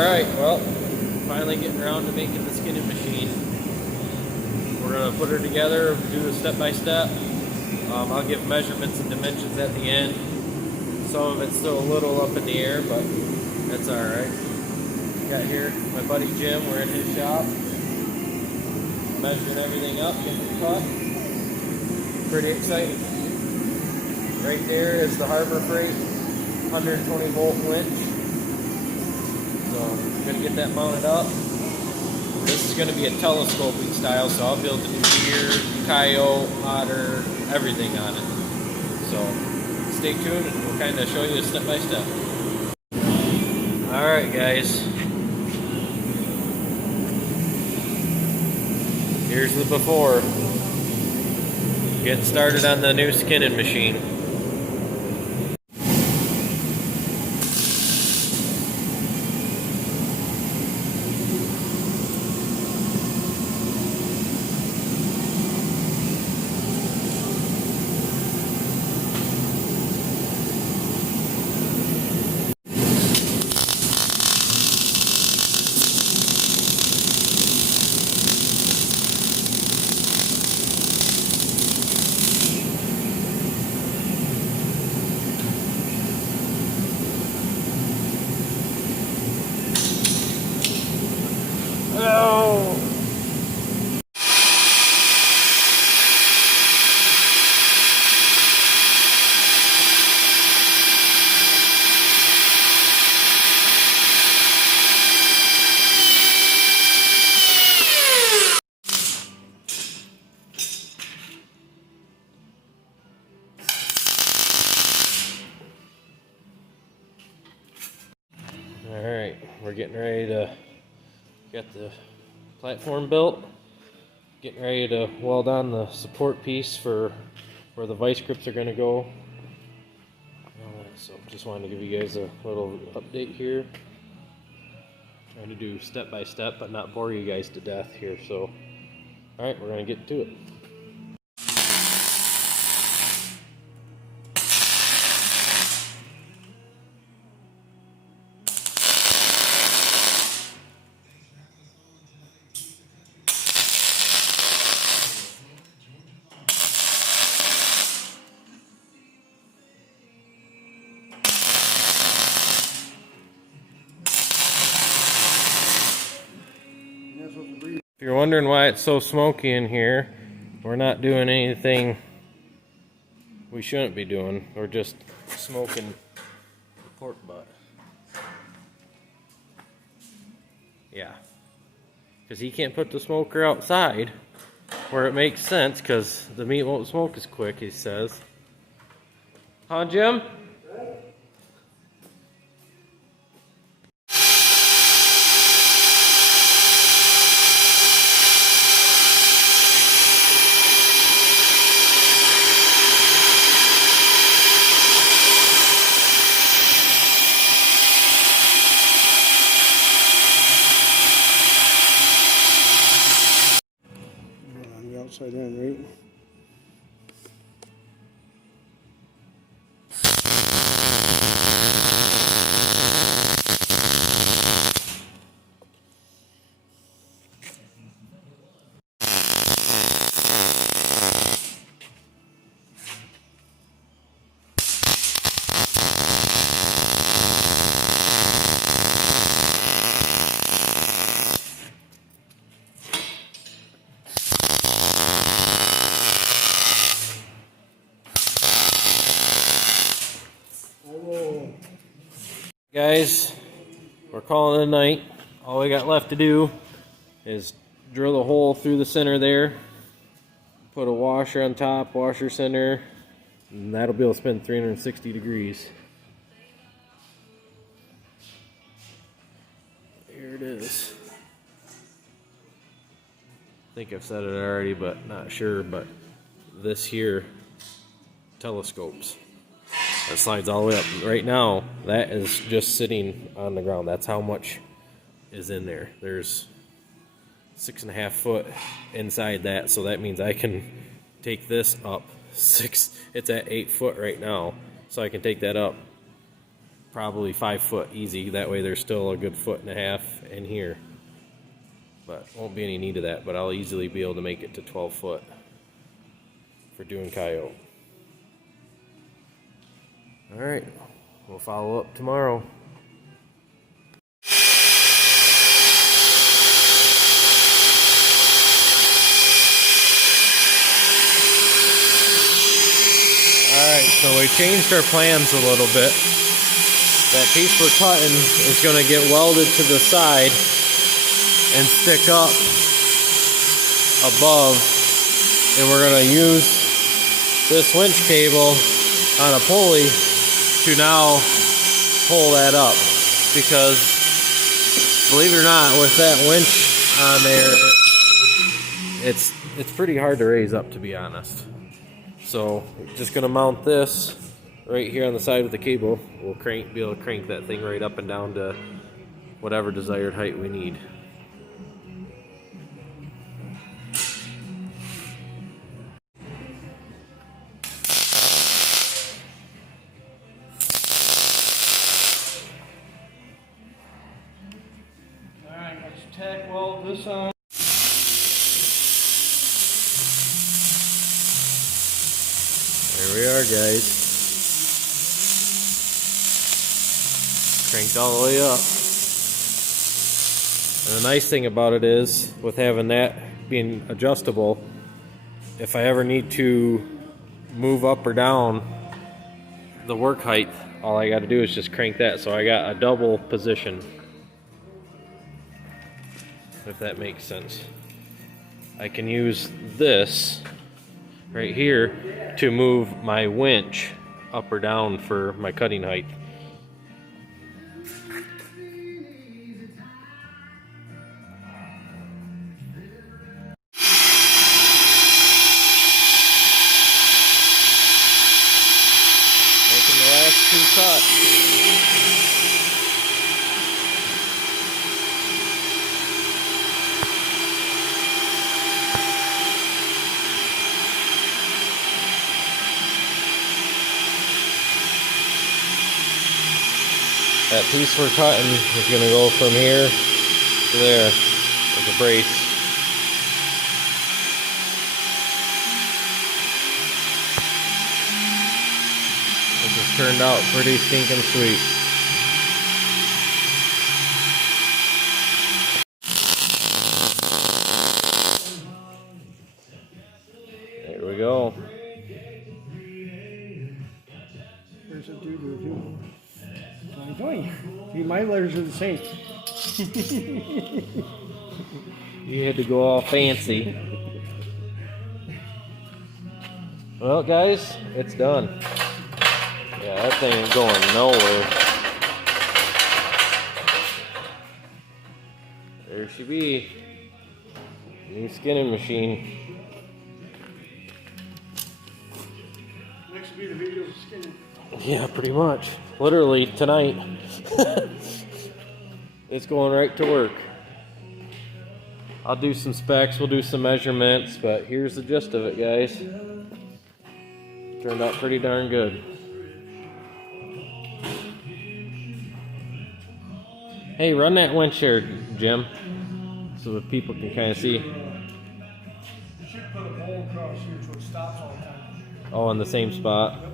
Alright, well, finally getting around to making the skinning machine. We're going to put her together, do a step-by-step. I'll give measurements and dimensions at the end. Some of it's still a little up in the air, but that's alright. Got here my buddy Jim, we're in his shop. Measuring everything up, getting it cut. Pretty exciting. Right there is the Harbor Freight 120 volt winch. So I'm going to get that mounted up. This is going to be a telescoping style, so I'll be able to do deer, coyote, otter, everything on it. So stay tuned and we'll kind of show you step by step. Alright guys, here's the before. Getting started on the new skinning machine. Oh. Alright, we're getting ready to get the platform built. Getting ready to weld on the support piece for where the vice grips are going to go. So just wanted to give you guys a little update here. Trying to do step by step but not bore you guys to death here. So alright, we're going to get to it. If you're wondering why it's so smoky in here, we're not doing anything we shouldn't be doing. We're just smoking the pork butt. Yeah. Because he can't put the smoker outside where it makes sense because the meat won't smoke as quick, he says. Huh, Jim? Outside in, right? Guys, we're calling it a night. All we got left to do is drill a hole through the center there, put a washer on top, washer center, and that'll be able to spin 360 degrees. Here it is. I think I've said it already, but not sure, but this here telescopes. That slides all the way up. Right now, that is just sitting on the ground. That's how much is in there. There's 6.5 foot inside that, so that means I can take this up it's at 8 foot right now, so I can take that up probably 5 foot easy. That way there's still a good 1.5 foot in here. But won't be any need of that, but I'll easily be able to make it to 12 foot for doing coyote. Alright, we'll follow up tomorrow. Alright, so we changed our plans a little bit. That piece we're cutting is going to get welded to the side and stick up above, and we're going to use this winch cable on a pulley to now pull that up, because believe it or not, with that winch on there, it's pretty hard to raise up, to be honest. So we're just going to mount this right here on the side of the cable. We'll be able to crank that thing right up and down to whatever desired height we need. Alright, let's tack weld this on. There we are, guys. Cranked all the way up. And the nice thing about it is, with having that being adjustable, if I ever need to move up or down the work height, all I got to do is just crank that. So I got a double position, if that makes sense. I can use this right here to move my winch up or down for my cutting height. Making the last 2 cuts. That piece we're cutting is going to go from here to there with a brace. This has turned out pretty stinking sweet. There we go. There's a dude review. What are you doing? See, my letters are the same. You had to go all fancy. Well, guys, it's done. Yeah, that thing ain't going nowhere. There she be. New skinning machine. Next will be the videos of skinning. Yeah, pretty much. Literally tonight. It's going right to work. I'll do some specs, we'll do some measurements, but here's the gist of it, guys. Turned out pretty darn good. Hey, run that winch here, Jim, so that people can kind of see. You should put a bowl across here so it stops all the time. Oh, in the same spot.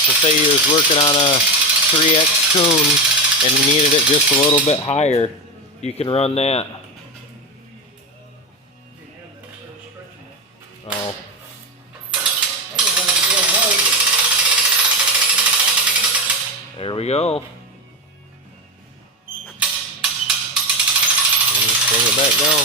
So say you was working on a 3X coon and you needed it just a little bit higher, you can run that. Oh. There we go. Bring it back down.